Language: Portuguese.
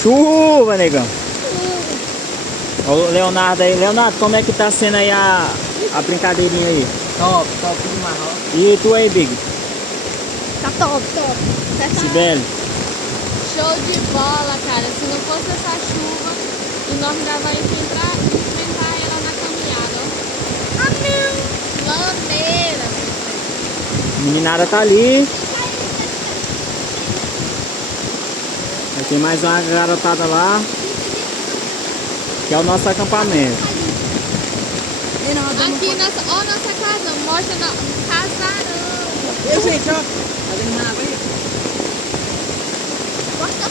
Chuva, negão. Olha o Leonardo aí. Leonardo, como é que tá sendo aí a brincadeirinha aí? Top demais, ó. E tu aí, Big? Tá top. Sibeli? Show de bola, cara. Se não fosse essa chuva, e nós ainda vai enfrentar ela na caminhada, ó. Ah, não! Lameira. A meninada tá ali. Aí tem mais uma garotada lá. Que é o nosso acampamento. Aqui, nossa casa, mostra casarão. E, gente, ó. Tá vendo na água aí?